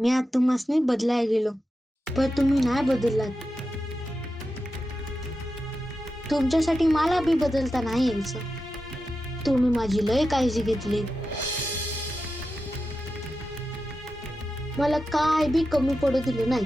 मी आज तुम्हासनी बदलाय गेलो, पण तुम्ही नाही बदललात. तुमच्यासाठी मला बी बदलता नाही यायचं. तुम्ही माझी लय काळजी घेतली. मला काय बी कमी पडू दिलं नाही.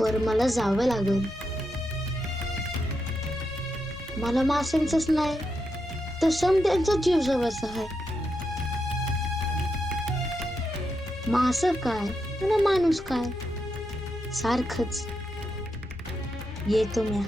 पर मला जावं लागल. मला माशांचंच नाही तर समद्यांचा जीव जवळचा आहे. मास काय आणि माणूस काय सारखंच. येतो म्या.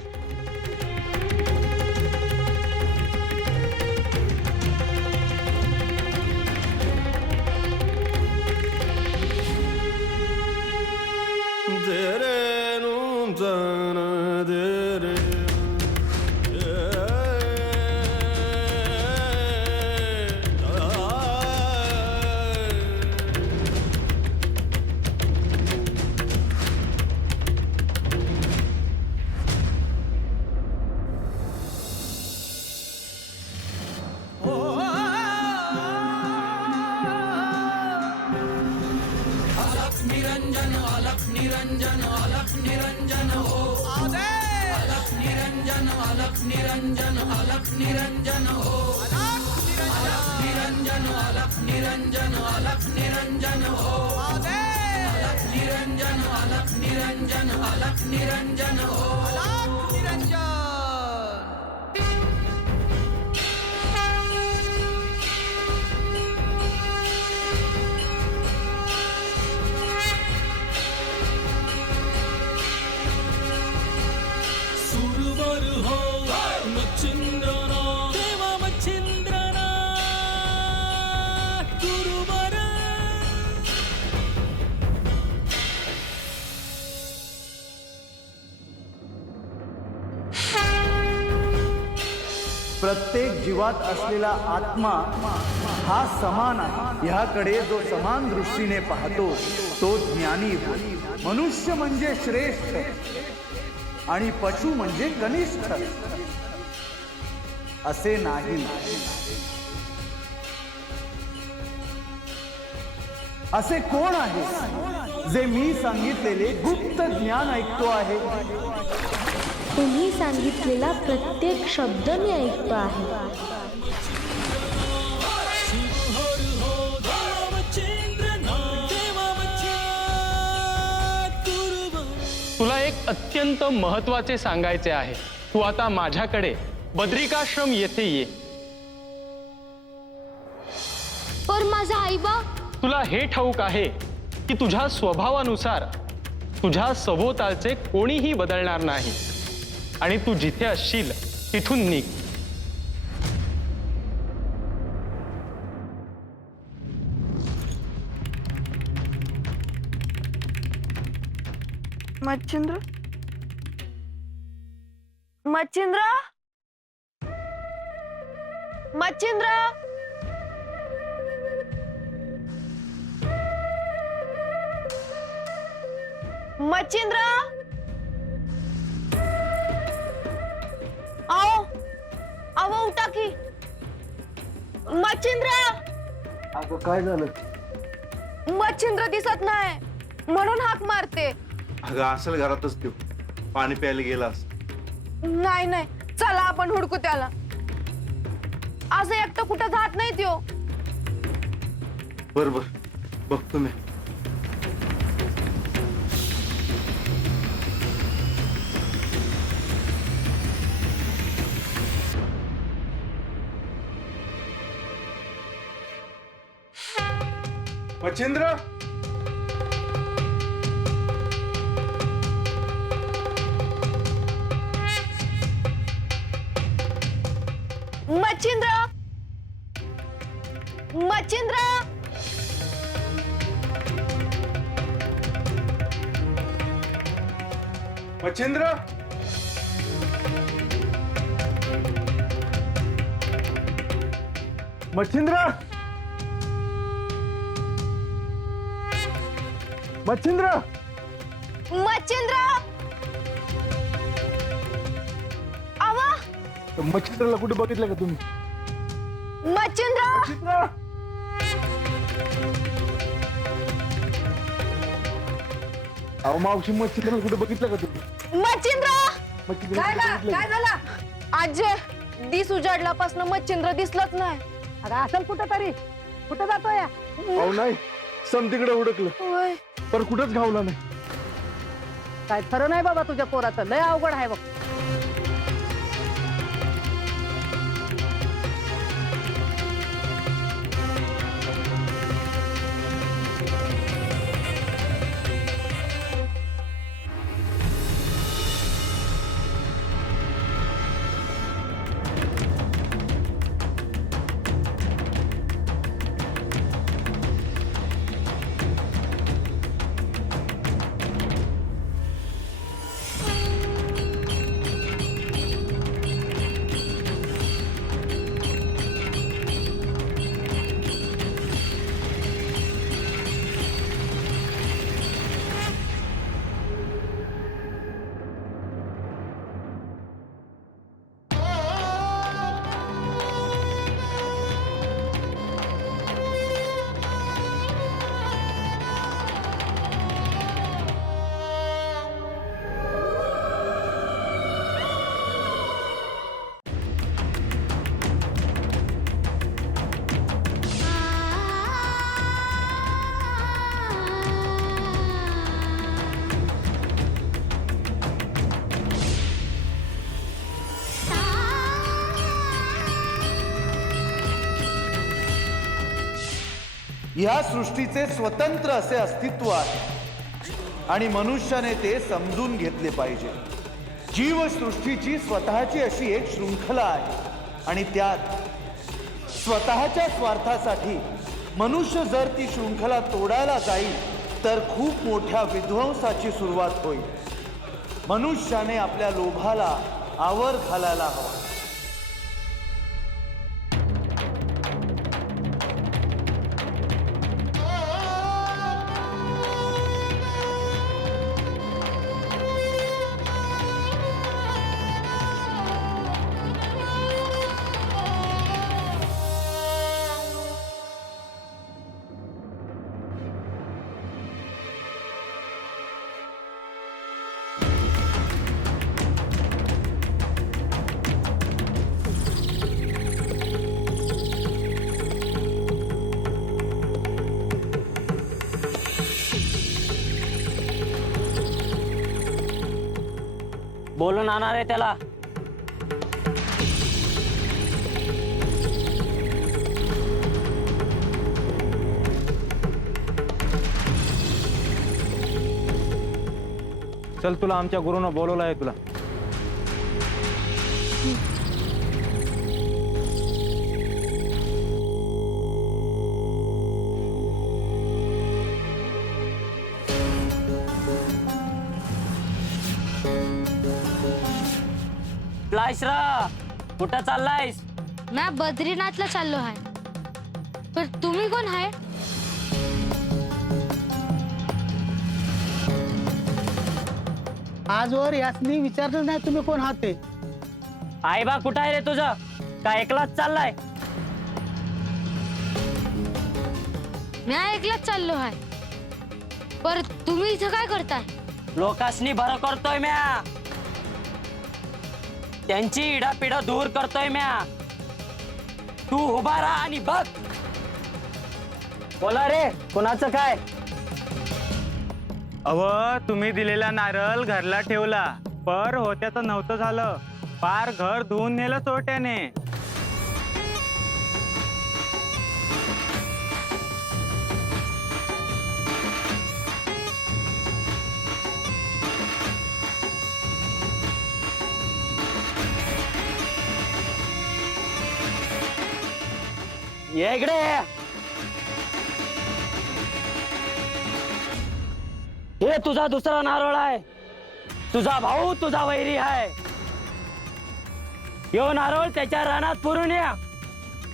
प्रत्येक जीवात असलेला आत्मा हा समान आहे. ह्याकडे जो समान दृष्टीने पाहतो तो ज्ञानी होय. मनुष्य म्हणजे श्रेष्ठ आणि पशु म्हणजे कनिष्ठ असे नाही. असे कोण आहे जे मी सांगितलेले गुप्त ज्ञान ऐकतो आहे? तुम्ही सांगितलेला प्रत्येक शब्द मी ऐकतो आहे. तुला एक अत्यंत महत्त्वाचे सांगायचे आहे. तू आता माझ्याकडे बद्रिकाश्रम येथे ये. पर माझा आईबा. तुला हे ठाऊक आहे की तुझ्या स्वभावानुसार तुझ्या सभोवतालचे कोणीही बदलणार नाही आणि तू जिथे असशील तिथून निघ. मच्छिंद्र, मच्छिंद्र, मच्छिंद्र, मच्छिंद्र, आओ, आओ उठा की. मच्छिंद्र, अगं काय झालं? मच्छिंद्र दिसत नाही म्हणून हाक मारते. अगं असेल घरातच देऊ, पाणी प्यायला गेलास. नाही नाही, चला आपण हुडकू त्याला. आज एकटं कुठं जात नाही त्यो. बर बर, बघतो मी. मच्छिंद्र, मच्छिंद्र, मच्छिंद्र, मच्छिंद्र, मच्छिंद्र, मच्छिंद्र, मच्छिंद्र, आवा, मच्छिंद्रला कुठे बघितलं का तुम्ही? मच्छिंद्र, मच्छिंद्र, अहो मावशी मच्छिंद्र कुठे बघितलं का तुम्ही? मच्छिंद्र काय झालं आजी दिस उजाडल्यापासून मच्छिंद्र दिसलंच नाही. अगं असेल कुठं तरी, कुठं जातोय? अहो नाही, समतीकडे उडकलं होय. पण कुठंच घावला नाही. काय खरं नाही बाबा तुझ्या पोराचं, लय अवघड आहे बघ. या सृष्टीचे स्वतंत्र असे अस्तित्व आहे आणि मनुष्याने ते समजून घेतले पाहिजे. जीवसृष्टीची स्वतःची अशी एक शृंखला आहे आणि त्यात स्वतःच्या स्वार्थासाठी मनुष्य जर ती शृंखला तोडायला जाईल तर खूप मोठ्या विध्वंसाची सुरुवात होईल. मनुष्याने आपल्या लोभाला आवर घालायला हवा. बोलून आणणार आहे त्याला. चल, तुला आमच्या गुरुनं बोलवलं आहे तुला. लायसरा कुठं चाललायस? मैं बद्रीनाथला चाललो आहे. पर तुम्ही कोण आहे? आजवर यासनी विचारलं नाही तुम्ही कोण आहात ते. आई बा कुठं आहे रे तुझं? का एकलाच चाललाय? मी एकलाच चाललो आहे. पर तुम्ही इथं काय करताय? लोकांनी बरं करतोय म्या. त्यांची इडापिडा दूर करतोय म्या. तू उभा राहा आणि बघ. बोला रे, कोणाचं काय? अव, तुम्ही दिलेला नारळ घरला ठेवला, पर होत्याचं नव्हतं झालं. पार घर धुवून नेलं चोरट्याने. ये इकडे. हे तुझा दुसरा नारळ आहे. तुझा भाऊ तुझा वैरी आहे. यो नारळ त्याच्या रानात पुरून या.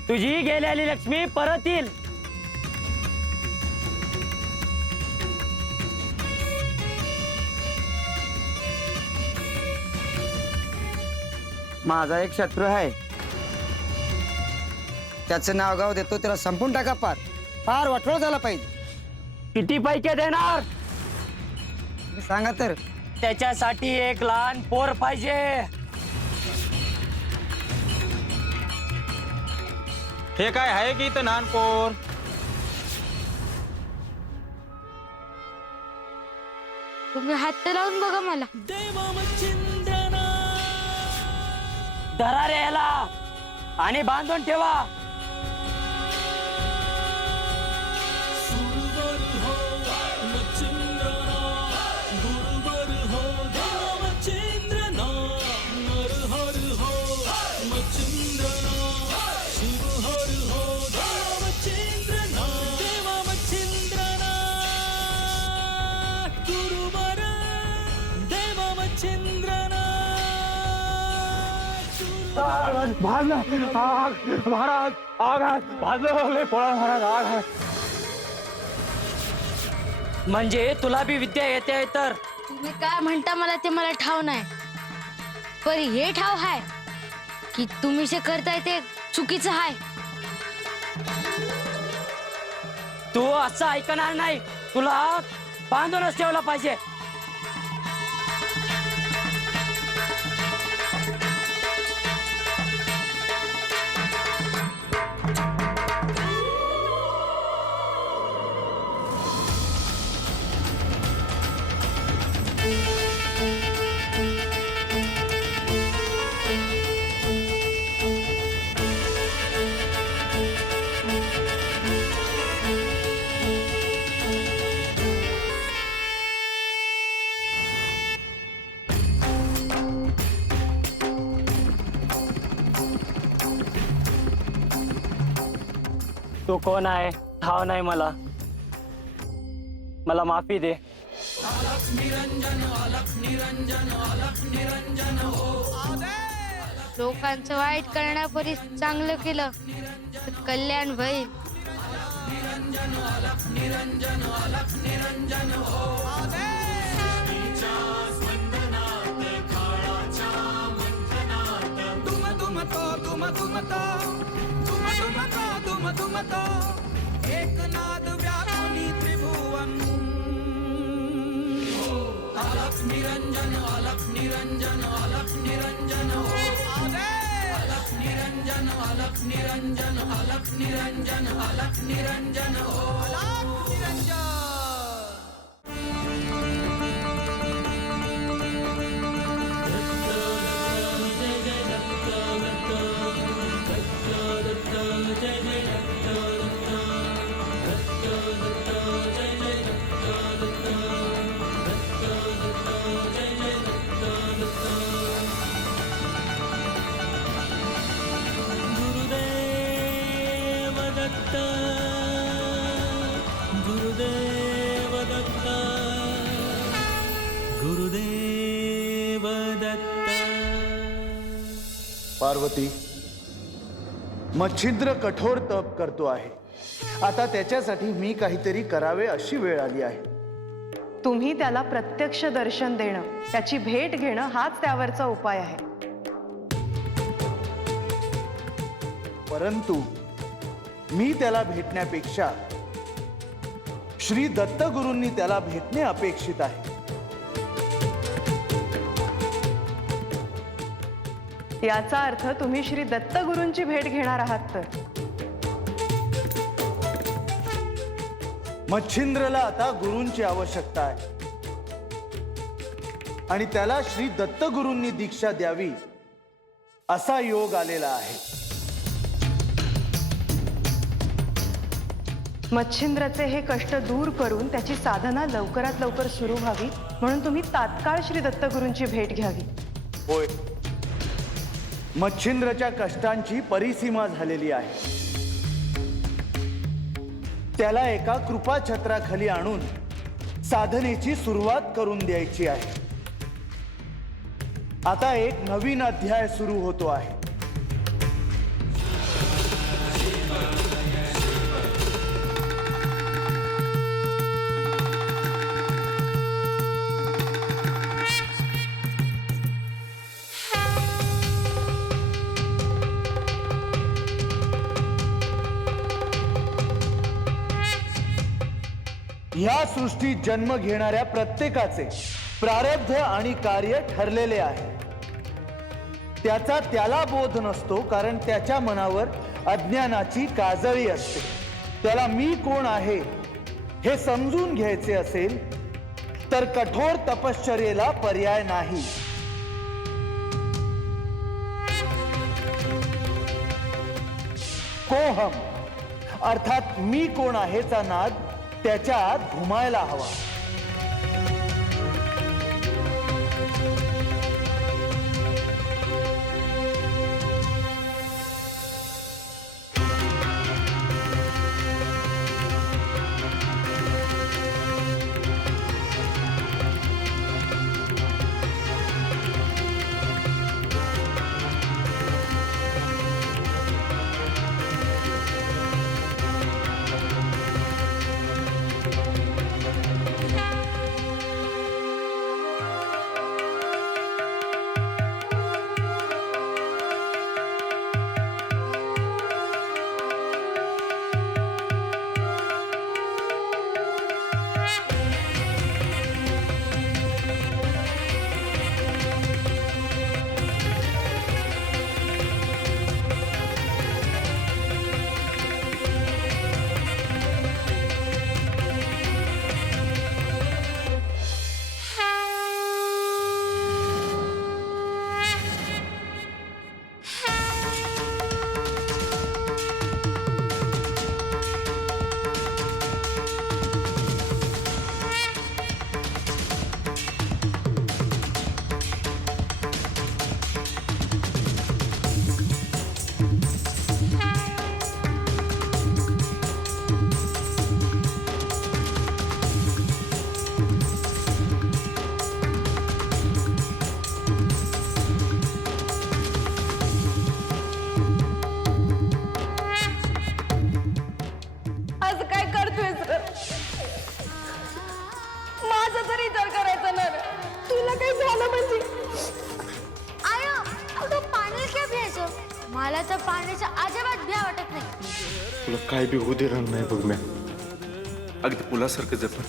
तुझी गेलेली लक्ष्मी परत येईल. माझा एक शत्रू आहे, त्याचं नाव गाव देतो, त्याला संपून टाका. पार वाटोळ झाला पाहिजे. किती पैके देणार? सांगा तर. त्याच्यासाठी एक लहान पोर पाहिजे. हे काय आहे की इथं लहान पोर? तुम्ही हात तर लावून बघा मला. धरा रे याला आणि बांधून ठेवा. भाजलं आग महाराज, आग आहे, भाजलं लय पोळा महाराज, आग आहे. म्हणजे तुला बी विद्या येते तर? तुम्ही काय म्हणता मला ते मला ठाव नाही, पण हे ठाव आहे की तुम्ही जे करताय ते चुकीचं आहे. तू असं ऐकणार नाही. तुला बांधूनच ठेवलं पाहिजे. तू कोण आहे ठाव नाही मला. मला माफी दे. लोकांचं वाईट करण्यापरी चांगलं केलं तर कल्याण होईल. एकनाद व्याकुनी त्रिभुवन. अलख निरंजन, अलख निरंजन, अलख निरंजन हो. अलख निरंजन, अलख निरंजन, अलख निरंजन, अलख निरंजन हो. अलख निरंजन. गुरुदेव दत्त, गुरुदेव दत्त. पार्वती, मच्छिंद्र कठोर तप करतो आहे. आता त्याच्यासाठी मी काहीतरी करावे अशी वेळ आली आहे. तुम्ही त्याला प्रत्यक्ष दर्शन देणं, त्याची भेट घेणं हाच त्यावरचा उपाय आहे. परंतु मी त्याला भेटण्यापेक्षा श्री दत्तगुरूंनी त्याला भेटणे अपेक्षित आहे. याचा अर्थ तुम्ही श्री दत्तगुरूंची भेट घेणार आहात तर? मच्छिंद्रला आता गुरूंची आवश्यकता आहे आणि त्याला श्री दत्तगुरूंनी दीक्षा द्यावी असा योग आलेला आहे. मच्छिंद्रचे हे कष्ट दूर करून त्याची साधना लवकरात लवकर सुरू व्हावी म्हणून तुम्ही तात्काळ श्री दत्तगुरूंची भेट घ्यावी. होय, मच्छिंद्रच्या कष्टांची परिसीमा झालेली आहे. त्याला एका कृपा छत्राखाली आणून साधनेची सुरुवात करून द्यायची आहे. आता एक नवीन अध्याय सुरू होतो आहे. ह्या सृष्टीत जन्म घेणाऱ्या प्रत्येकाचे प्रारब्ध आणि कार्य ठरलेले आहे. त्याचा त्याला बोध नसतो, कारण त्याच्या मनावर अज्ञानाची काजळी असते. त्याला मी कोण आहे हे समजून घ्यायचे असेल तर कठोर तपश्चर्येला पर्याय नाही. कोहम अर्थात मी कोण आहेचा नाद त्याच्यात घुमायला हवा. मला तर पाण्याच्या अजिबात भ्या वाटत नाही. तुला काय बी होऊ देणार नाही बघ म्या. अगदी पुलासारखं जप.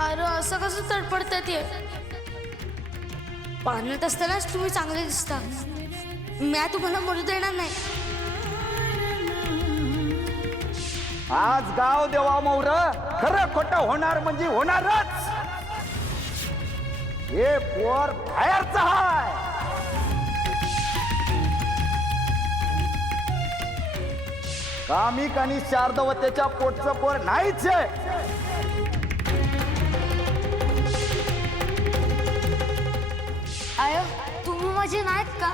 अरे असं कसं तडपडतात ये. पाण्यात असतानाच तुम्ही चांगले दिसता. मी तुम्हाला मरू देणार नाही. आज गाव देवा मोर खरं खोटं होणार म्हणजे होणारच. हे पोर बाहेरच हाय. कामिक आणि शारदवतेच्या पोटचं पोर नाहीच आहे. आयो तुम्ही माझे नाहीत का?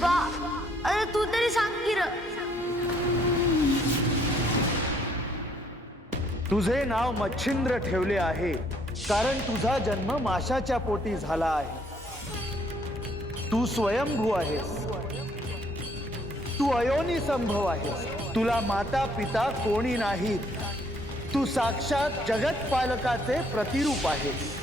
बा अरे तू तरी सांग की र. तुझे नाव मच्छिंद्र ठेवले आहे कारण तुझा जन्म माशाच्या पोटी झाला आहे. तू स्वयंभू आहेस. तू अयोनी संभव आहेस. तुला माता पिता कोणी नाहीत. तू साक्षात जगत पालकाचे प्रतिरूप आहेस.